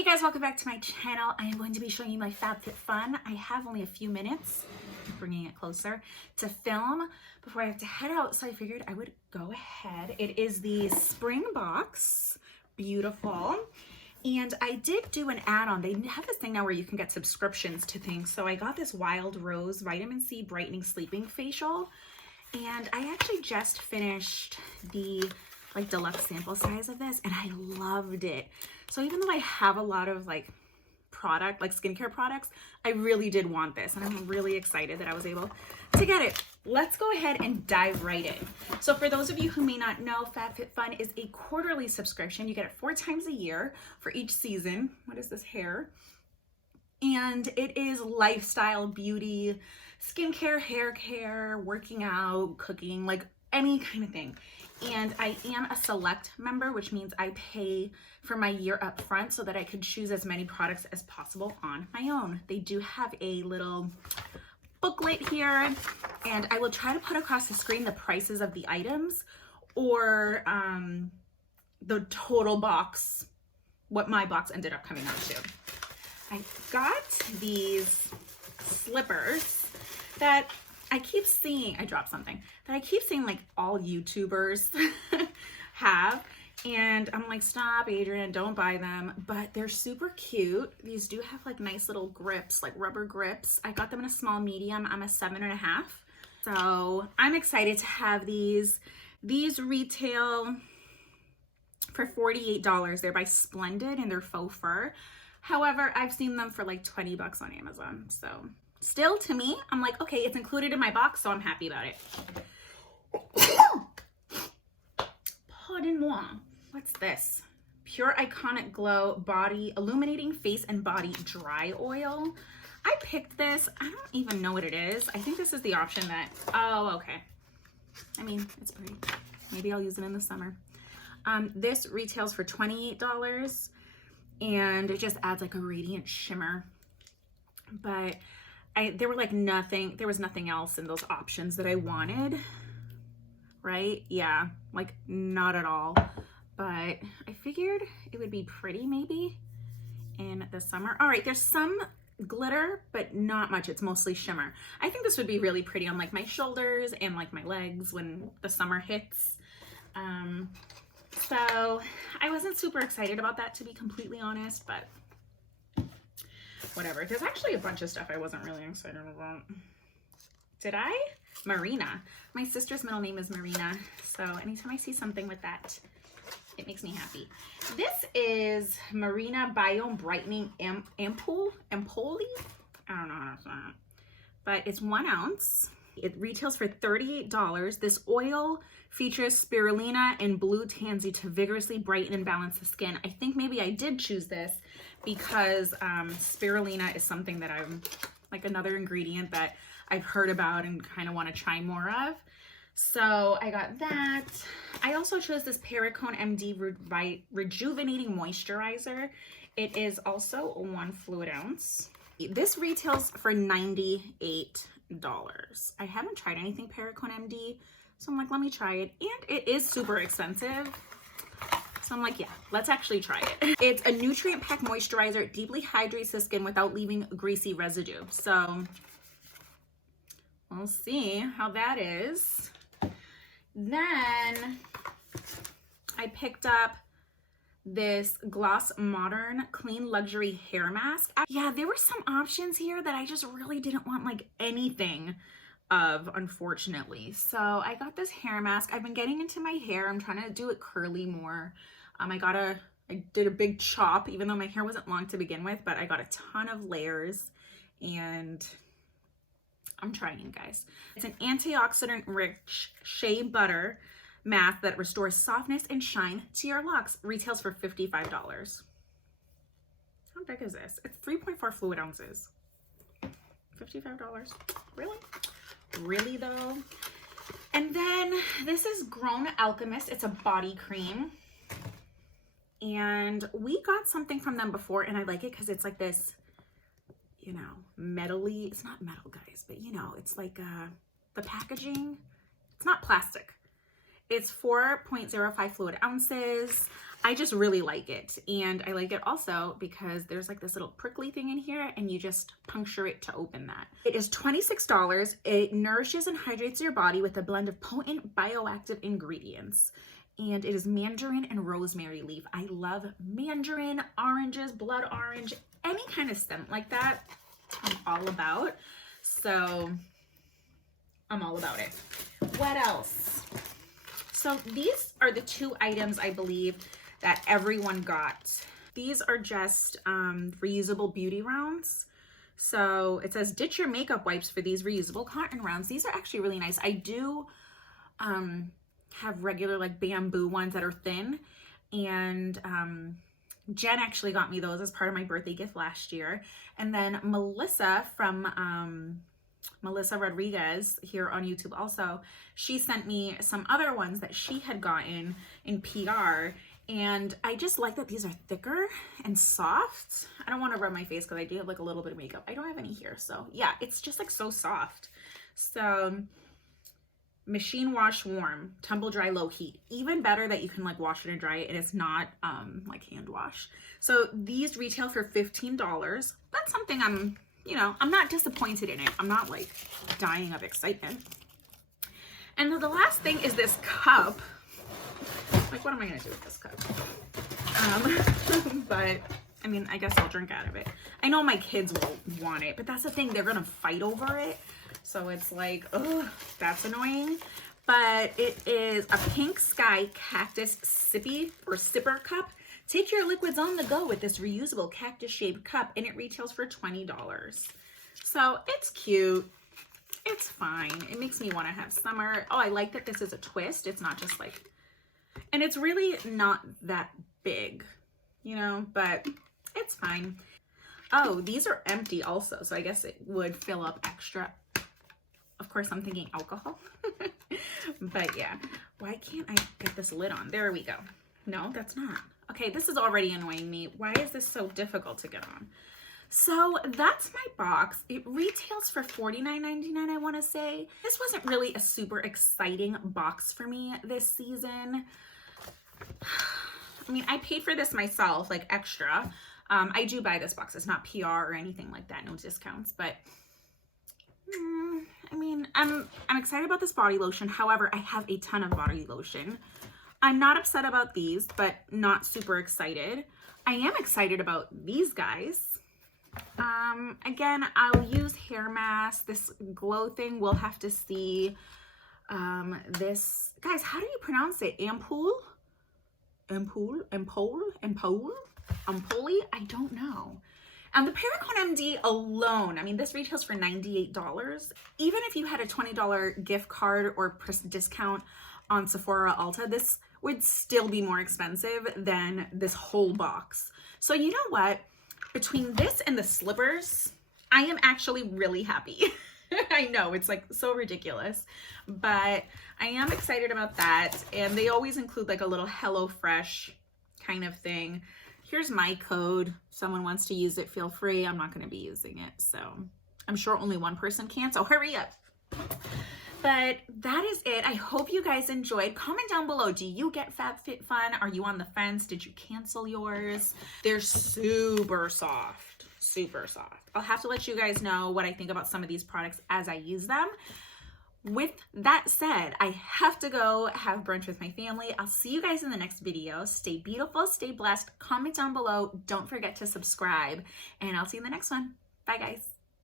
Hey guys, welcome back to my channel. I am going to be showing you my FabFitFun. I have only a few minutes, bringing it closer, to film before I have to head out, so I figured I would go ahead. It is the spring box, beautiful. And I did do an add-on. They have this thing now where you can get subscriptions to things. So I got this Wild Rose Vitamin C Brightening Sleeping Facial. And I actually just finished the deluxe sample size of this and I loved it. So even though I have a lot of skincare products, I really did want this and I'm really excited that I was able to get it. Let's go ahead and dive right in. So for those of you who may not know, FabFitFun is a quarterly subscription. You get it 4 times a year for each season. What is this, hair? And it is lifestyle, beauty, skincare, hair care, working out, cooking, like any kind of thing. And I am a select member, which means I pay for my year up front so that I could choose as many products as possible on my own. They do have a little booklet here, and I will try to put across the screen the prices of the items or the total box, what my box ended up coming out to. I got these slippers that I keep seeing, I dropped something, that I keep seeing like all YouTubers have. And I'm like, stop, Adriana, don't buy them. But they're super cute. These do have like nice little grips, like rubber grips. I got them in a small medium. I'm a 7.5. So I'm excited to have these. These retail for $48. They're by Splendid and they're faux fur. However, I've seen them for like 20 bucks on Amazon. So still, to me, I'm like, okay, it's included in my box, so I'm happy about it. Pardon-moi. What's this? Pure Iconic Glow Body Illuminating Face and Body Dry Oil. I picked this. I don't even know what it is. I think this is the option that, oh, okay. I mean, it's pretty. Maybe I'll use it in the summer. This retails for $28, and it just adds like a radiant shimmer. But there was nothing else in those options that I wanted, right? Yeah, like not at all. But I figured it would be pretty maybe in the summer. All right, there's some glitter, but not much. It's mostly shimmer. I think this would be really pretty on like my shoulders and like my legs when the summer hits. So I wasn't super excited about that, to be completely honest, but whatever. There's actually a bunch of stuff I wasn't really excited about. Did I? Marina. My sister's middle name is Marina, so anytime I see something with that, it makes me happy. This is Marina Biome Brightening Ampoule. I don't know how to say it, but it's 1 ounce. It retails for $38. This oil features spirulina and blue tansy to vigorously brighten and balance the skin. I think maybe I did choose this because spirulina is something that I'm like another ingredient that I've heard about and kind of want to try more of. So I got that. I also chose this Pericone MD Rejuvenating Moisturizer. It is also 1 fluid ounce. This retails for $98. I haven't tried anything Pericone MD, so I'm like, let me try it. And it is super expensive. So I'm like, yeah, let's actually try it. It's a nutrient-packed moisturizer, deeply hydrates the skin without leaving greasy residue. So we'll see how that is. Then I picked up this Gloss Modern Clean Luxury Hair Mask. Yeah, there were some options here that I just really didn't want like anything of, unfortunately. So I got this hair mask. I've been getting into my hair. I'm trying to do it curly more. I did a big chop, even though my hair wasn't long to begin with, but I got a ton of layers and I'm trying, guys. It's an antioxidant-rich shea butter mask that restores softness and shine to your locks. Retails for $55. How big is this? It's 3.4 fluid ounces. $55. Really? Really though? And then this is Grown Alchemist. It's a body cream. And we got something from them before and I like it because it's like this, you know, metally. It's not metal, guys, but you know, it's like the packaging. It's not plastic. It's 4.05 fluid ounces. I just really like it. And I like it also because there's like this little prickly thing in here and you just puncture it to open that. It is $26. It nourishes and hydrates your body with a blend of potent bioactive ingredients. And it is mandarin and rosemary leaf. I love mandarin, oranges, blood orange, any kind of scent like that, I'm all about. So I'm all about it. What else? So these are the 2 items I believe that everyone got. These are just reusable beauty rounds. So it says ditch your makeup wipes for these reusable cotton rounds. These are actually really nice. I do have regular like bamboo ones that are thin, and Jen actually got me those as part of my birthday gift last year. And then Melissa from Melissa Rodriguez here on YouTube also, she sent me some other ones that she had gotten in PR, and I just like that these are thicker and soft. I don't want to rub my face because I do have like a little bit of makeup. I don't have any here, so yeah, it's just like so soft. So machine wash warm, tumble dry low heat. Even better that you can like wash it and dry it and it's not like hand wash. So these retail for $15. That's something I'm not disappointed in it. I'm not like dying of excitement. And then the last thing is this cup. Like, what am I gonna do with this cup? But I mean, I guess I'll drink out of it. I know my kids will want it, but that's the thing, they're gonna fight over it. So it's like, oh, that's annoying. But it is a pink sky cactus sippy or sipper cup. Take your liquids on the go with this reusable cactus shaped cup, and it retails for $20. So it's cute. It's fine. It makes me want to have summer. Oh, I like that this is a twist. It's not just like, and it's really not that big, you know, but it's fine. Oh, these are empty also. So I guess it would fill up extra. Of course, I'm thinking alcohol. But yeah, why can't I get this lid on? There we go. No, that's not. Okay, this is already annoying me. Why is this so difficult to get on? So that's my box. It retails for $49.99, I want to say. This wasn't really a super exciting box for me this season. I mean, I paid for this myself, like extra. I do buy this box. It's not PR or anything like that. No discounts, but I mean, I'm excited about this body lotion. However, I have a ton of body lotion. I'm not upset about these, but not super excited. I am excited about these guys. Again, I'll use hair mask. This glow thing, we'll have to see. This, guys, how do you pronounce it? Ampoule? I don't know. And the Pericone MD alone, I mean, this retails for $98. Even if you had a $20 gift card or discount on Sephora Ulta, this would still be more expensive than this whole box. So you know what? Between this and the slippers, I am actually really happy. I know, it's like so ridiculous, but I am excited about that. And they always include like a little HelloFresh kind of thing. Here's my code. If someone wants to use it, feel free. I'm not going to be using it, so I'm sure only one person can, so hurry up. But that is it. I hope you guys enjoyed. Comment down below. Do you get FabFitFun? Are you on the fence? Did you cancel yours? They're super soft. Super soft. I'll have to let you guys know what I think about some of these products as I use them. With that said, I have to go have brunch with my family. I'll see you guys in the next video. Stay beautiful, stay blessed. Comment down below. Don't forget to subscribe, and I'll see you in the next one. Bye, guys.